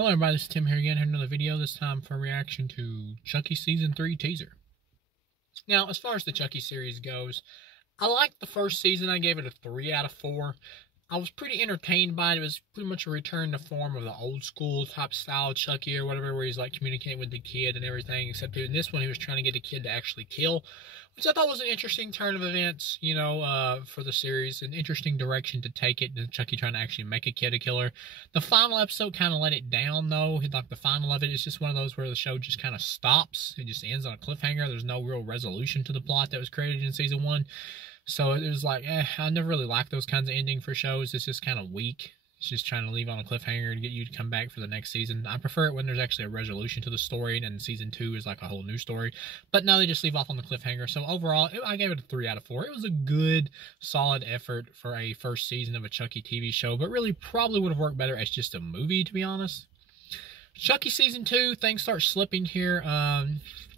Hello everybody, this is Tim here again, here another video, this time for a reaction to Chucky Season 3 teaser. Now, as far as the Chucky series goes, I liked the first season. I gave it a 3 out of 4. I was pretty entertained by it. It was pretty much a return to form of the old school type style Chucky or whatever, where he's like communicating with the kid and everything, except in this one he was trying to get a kid to actually kill, which I thought was an interesting turn of events, for the series, an interesting direction to take it, and Chucky trying to actually make a kid a killer. The final episode kind of let it down, though. Like, the final of it is just one of those where the show just kind of stops. It just ends on a cliffhanger. There's no real resolution to the plot that was created in season 1. So it was like, I never really liked those kinds of ending for shows. It's just kind of weak. It's just trying to leave on a cliffhanger to get you to come back for the next season. I prefer it when there's actually a resolution to the story, and season 2 is like a whole new story. But no, they just leave off on the cliffhanger. So overall, I gave it a 3 out of 4. It was a good, solid effort for a first season of a Chucky TV show, but really probably would have worked better as just a movie, to be honest. Chucky Season 2, things start slipping here.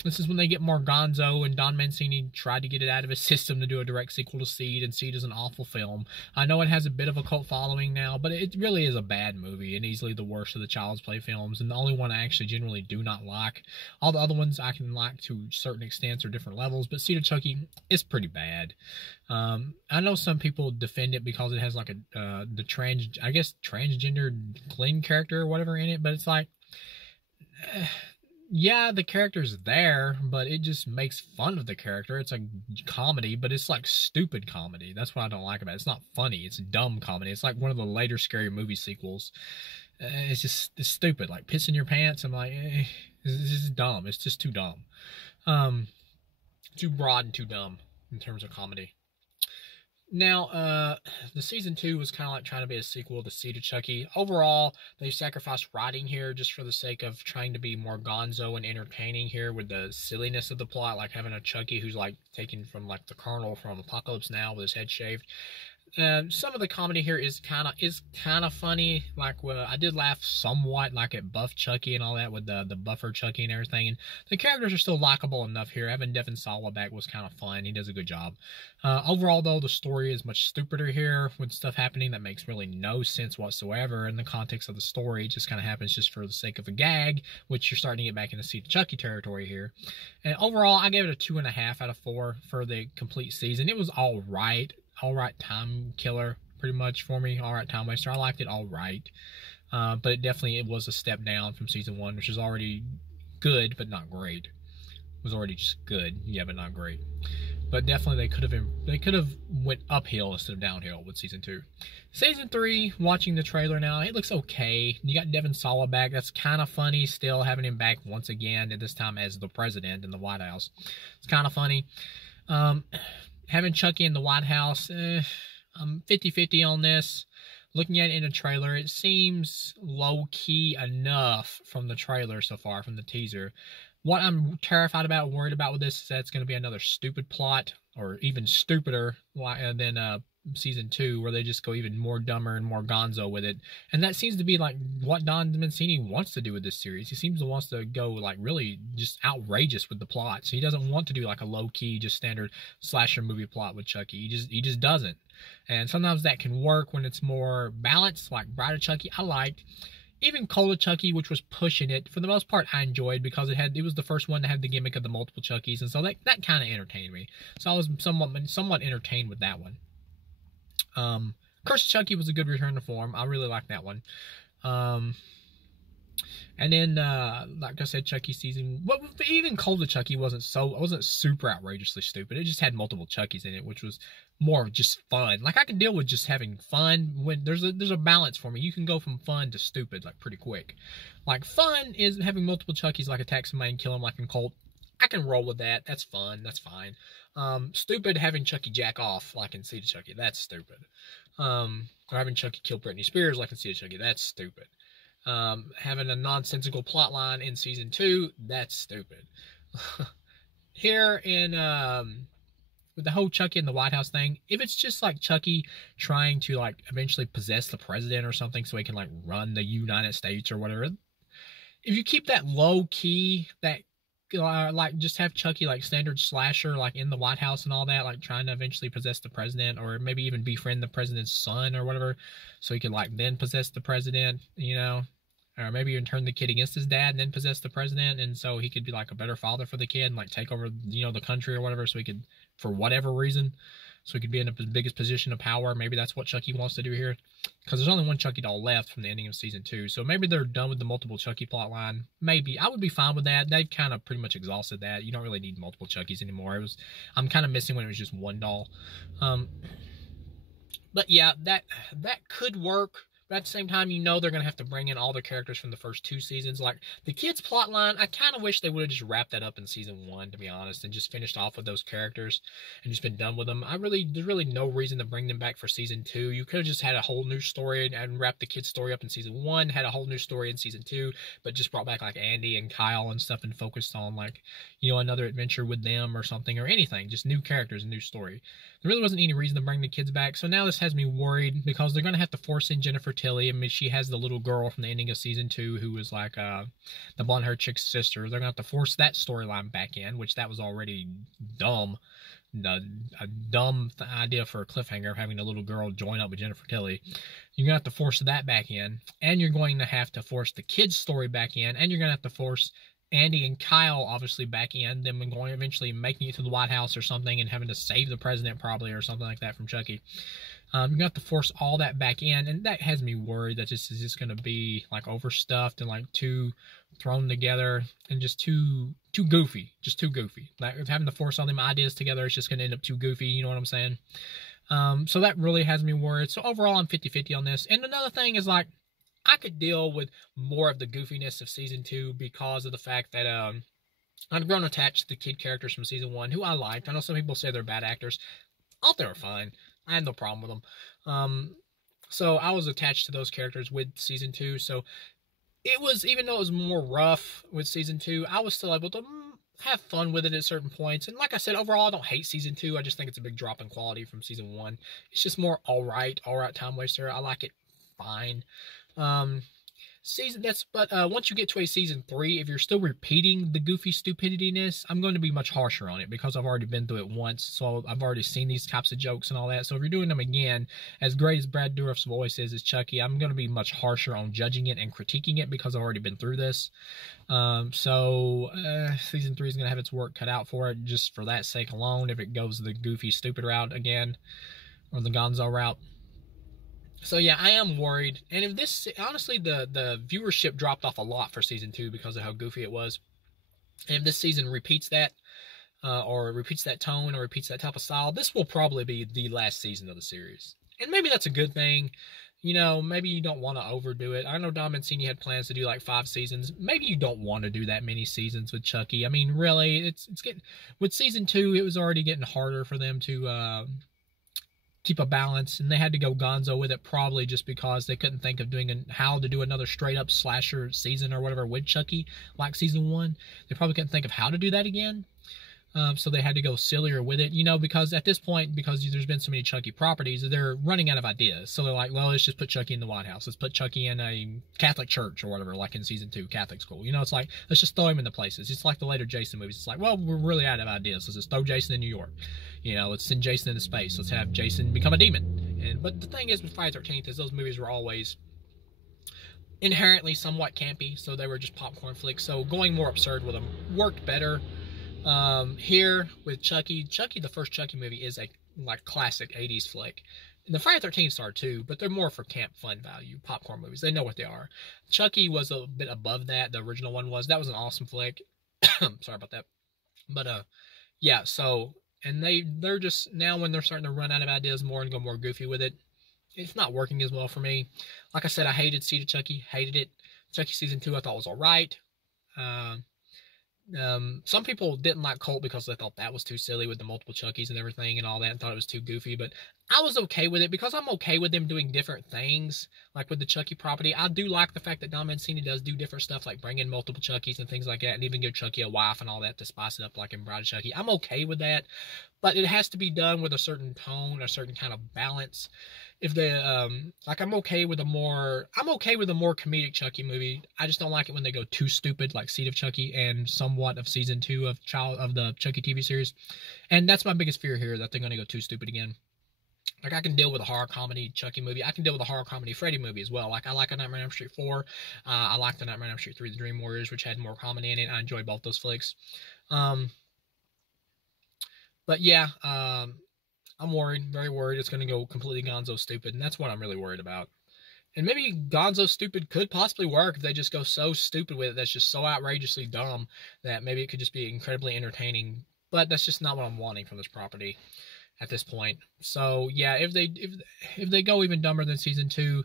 This is when they get more gonzo, and Don Mancini tried to get it out of his system to do a direct sequel to Seed, and Seed is an awful film. I know it has a bit of a cult following now, but it really is a bad movie, and easily the worst of the Child's Play films, and the only one I actually generally do not like. All the other ones I can like to certain extents or different levels, but Seed of Chucky is pretty bad. I know some people defend it because it has like transgender Glenn character or whatever in it, but it's like, yeah, the character's there, but it just makes fun of the character. It's like comedy, but it's like stupid comedy. That's what I don't like about it. It's not funny. It's dumb comedy. It's like one of the later Scary Movie sequels. It's stupid, like pissing your pants. I'm like, this is dumb. It's just too dumb. Too broad and too dumb in terms of comedy. Now, the season 2 was kind of like trying to be a sequel to Seed of Chucky. Overall, they sacrificed writing here just for the sake of trying to be more gonzo and entertaining here with the silliness of the plot, like having a Chucky who's like taken from like the Colonel from Apocalypse Now with his head shaved. Some of the comedy here is kind of funny. Like, I did laugh somewhat, like at Buff Chucky and all that with the buffer Chucky and everything. And the characters are still likable enough here. Having Devon Sawa back was kind of fun. He does a good job. Overall, though, the story is much stupider here with stuff happening that makes really no sense whatsoever in the context of the story. It just kind of happens just for the sake of a gag, which you're starting to get back into Seed of Chucky territory here. And overall, I gave it a 2.5 out of 4 for the complete season. It was all right time killer pretty much for me, all right time waster. I liked it all right, but it was a step down from season 1, which is already good but not great. It was already just good, yeah, but not great. But definitely they could have went uphill instead of downhill with season 2. Season 3, watching the trailer now, it looks okay. You got Devon Sawa back. That's kind of funny still, having him back once again, and this time as the president in the White House. It's kind of funny. Having Chucky in the White House, I'm 50-50 on this. Looking at it in a trailer, it seems low-key enough from the trailer so far, from the teaser. What I'm terrified about, worried about with this, is that it's going to be another stupid plot, or even stupider than season 2, where they just go even more dumber and more gonzo with it. And that seems to be like what Don Mancini wants to do with this series. He seems to wants to go like really just outrageous with the plot. So he doesn't want to do like a low-key, just standard slasher movie plot with Chucky. He just doesn't. And sometimes that can work when it's more balanced, like Bride of Chucky I liked. Even Cold of Chucky, which was pushing it, for the most part I enjoyed, because it was the first one to have the gimmick of the multiple Chuckies, and so that kind of entertained me. So I was somewhat entertained with that one. Curse of Chucky was a good return to form. I really liked that one. And then, like I said, Chucky season, even Cold of Chucky wasn't super outrageously stupid. It just had multiple Chuckies in it, which was more just fun. Like, I can deal with just having fun when there's a balance for me. You can go from fun to stupid like pretty quick. Like, fun is having multiple Chuckies like attack somebody and kill them like in Cold. I can roll with that. That's fun. That's fine. Stupid having Chucky jack off like in Seed of Chucky. That's stupid. Or having Chucky kill Britney Spears like in Seed of Chucky. That's stupid. Having a nonsensical plot line in season 2, that's stupid. Here in with the whole Chucky in the White House thing, if it's just like Chucky trying to like eventually possess the president or something so he can like run the United States or whatever, if you keep that low key, that like just have Chucky like standard slasher like in the White House and all that, like trying to eventually possess the president, or maybe even befriend the president's son or whatever, so he can like then possess the president, Or maybe even turn the kid against his dad and then possess the president, and so he could be like a better father for the kid and like take over, you know, the country or whatever, so he could, for whatever reason, so he could be in the biggest position of power. Maybe that's what Chucky wants to do here, because there's only one Chucky doll left from the ending of season 2. So maybe they're done with the multiple Chucky plotline. Maybe I would be fine with that. They've kind of pretty much exhausted that. You don't really need multiple Chuckies anymore. I'm kind of missing when it was just one doll. But yeah, that could work. But at the same time, you know they're going to have to bring in all the characters from the first 2 seasons. Like, the kids' plotline, I kind of wish they would have just wrapped that up in season 1, to be honest, and just finished off with those characters and just been done with them. There's really no reason to bring them back for season 2. You could have just had a whole new story and wrapped the kids' story up in season 1, had a whole new story in season 2, but just brought back, like, Andy and Kyle and stuff and focused on, like, you know, another adventure with them or something, or anything. Just new characters, a new story. There really wasn't any reason to bring the kids back, so now this has me worried because they're going to have to force in Jennifer Tilly. I mean, she has the little girl from the ending of season 2 who was like the blonde-haired chick's sister. They're going to have to force that storyline back in, which that was already dumb. A dumb idea for a cliffhanger of having a little girl join up with Jennifer Tilly. You're going to have to force that back in, and you're going to have to force the kids' story back in, and you're going to have to force Andy and Kyle obviously back in, them going eventually making it to the White House or something and having to save the president probably or something like that from Chucky. You're going to have to force all that back in, and that has me worried that this is just going to be like overstuffed and like too thrown together and just too goofy. Just too goofy. Like having to force all them ideas together, it's just going to end up too goofy, you know what I'm saying? So that really has me worried. So overall, I'm 50-50 on this. And another thing is, like, I could deal with more of the goofiness of season 2 because of the fact that I've grown attached to the kid characters from season 1, who I liked. I know some people say they're bad actors. I thought they were fine. I had no problem with them. So I was attached to those characters with season 2. So it was, even though it was more rough with season 2, I was still able to have fun with it at certain points. And like I said, overall, I don't hate season 2. I just think it's a big drop in quality from season 1. It's just more all right time waster. I like it fine. Once you get to a season 3, if you're still repeating the goofy stupidityness, I'm going to be much harsher on it because I've already been through it once, so I've already seen these types of jokes and all that. So if you're doing them again, as great as Brad Dourif's voice is as Chucky, I'm going to be much harsher on judging it and critiquing it because I've already been through this. Season 3 is going to have its work cut out for it just for that sake alone, if it goes the goofy stupid route again, or the Gonzo route. So yeah, I am worried. And if this, honestly, the viewership dropped off a lot for season 2 because of how goofy it was. And if this season repeats that, or repeats that tone, or repeats that type of style, this will probably be the last season of the series. And maybe that's a good thing. You know, maybe you don't want to overdo it. I know Don Mancini had plans to do like 5 seasons. Maybe you don't want to do that many seasons with Chucky. I mean, really, it's getting, with season 2, it was already getting harder for them to keep a balance, and they had to go gonzo with it probably just because they couldn't think of how to do another straight up slasher season or whatever with Chucky like season 1. They probably couldn't think of how to do that again. So they had to go sillier with it, you know, because at this point, because there's been so many Chucky properties, they're running out of ideas. So they're like, well, let's just put Chucky in the White House. Let's put Chucky in a Catholic church or whatever, like in season 2, Catholic school. You know, it's like, let's just throw him into places. It's like the later Jason movies. It's like, well, we're really out of ideas. Let's just throw Jason in New York. You know, let's send Jason into space. Let's have Jason become a demon. But the thing is with Friday the 13th is those movies were always inherently somewhat campy, so they were just popcorn flicks. So going more absurd with them worked better. Here with Chucky, the first Chucky movie is a like classic 80s flick. The Friday the 13th are too, but they're more for camp fun value, popcorn movies. They know what they are. Chucky was a bit above that. The original one was. That was an awesome flick. Sorry about that. But yeah, so, and they're just, now when they're starting to run out of ideas more and go more goofy with it, it's not working as well for me. Like I said, I hated Seed of Chucky, hated it. Chucky season 2 I thought was alright. Some people didn't like Cult because they thought that was too silly with the multiple Chuckies and everything and all that, and thought it was too goofy, but I was okay with it because I'm okay with them doing different things, like with the Chucky property. I do like the fact that Don Mancini does do different stuff, like bring in multiple Chuckies and things like that, and even give Chucky a wife and all that to spice it up, like in Bride of Chucky. I'm okay with that, but it has to be done with a certain tone, a certain kind of balance. If I'm okay with a more comedic Chucky movie. I just don't like it when they go too stupid, like Seed of Chucky and somewhat of season 2 of the Chucky TV series. And that's my biggest fear here, that they're going to go too stupid again. Like, I can deal with a horror comedy Chucky movie. I can deal with a horror comedy Freddy movie as well. Like, I like a Nightmare on Elm Street 4. I like the Nightmare on Elm Street 3, The Dream Warriors, which had more comedy in it. I enjoy both those flicks. But yeah, I'm worried, very worried it's going to go completely gonzo stupid, and that's what I'm really worried about. And maybe gonzo stupid could possibly work if they just go so stupid with it that's just so outrageously dumb that maybe it could just be incredibly entertaining. But that's just not what I'm wanting from this property at this point. So yeah, if they go even dumber than season 2,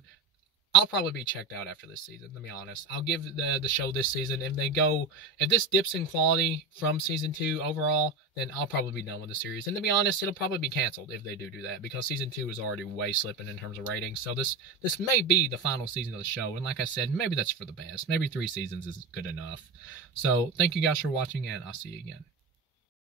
I'll probably be checked out after this season, to be honest. I'll give the show this season. If this dips in quality from season 2 overall, then I'll probably be done with the series. And to be honest, it'll probably be canceled if they do that, because season 2 is already way slipping in terms of ratings. So this may be the final season of the show. And like I said, maybe that's for the best. Maybe 3 seasons is good enough. So thank you guys for watching, and I'll see you again.